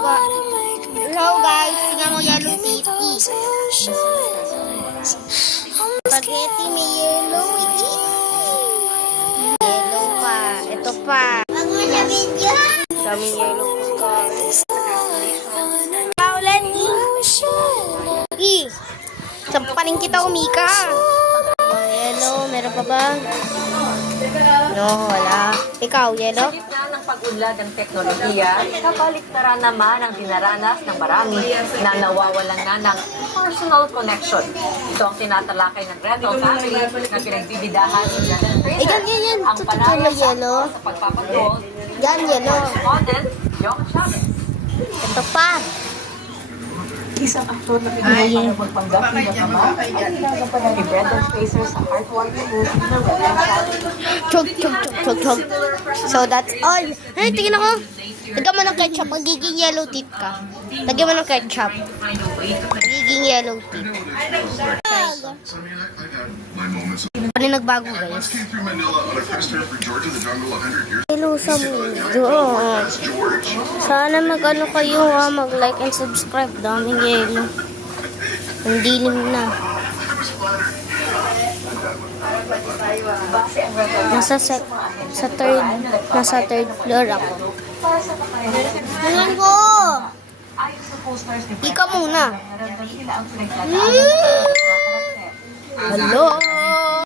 Hello guys, tingnan mo Yellow Kitty. Spaghetti may yellow. Yellow pa. Ito pa. Wag mo siya video. Daming yellow pa. Paulan sampaling kita umika. Yellow, meron pa ba? No, wala. Ikaw, yellow? Sa gitna ng pag-unlad ng teknolohiya, kabaliktaran naman ang dinaranas ng marami na nawawalan na ng personal connection. Ito ang tinatalakay ng Rental Family na pinagbibidahan ng Janet Fraser. Yan. Ang panayas Yellow. sa pagpapatrol Yan, yellow. correspondent John Chavez. Ito pa. Isang aktor na pinili para magpanggap ng ama ay ginagampanan ni Brendan Fraser sa heartwarming movie na Rental Family. Chug. So that's all. Ay, tingnan ako. Lagyan mo ng ketchup. Magiging yellow teeth ka. Lagyan mo ng ketchup. Magiging yellow teeth. Ano nagbago guys? Hello sa mundo. Sana mag-ano kayo ha. Mag-like and subscribe. Daming yellow. Ang dilim na. Nasa third floor ako. Tingnan ko! Ika muna. Hello!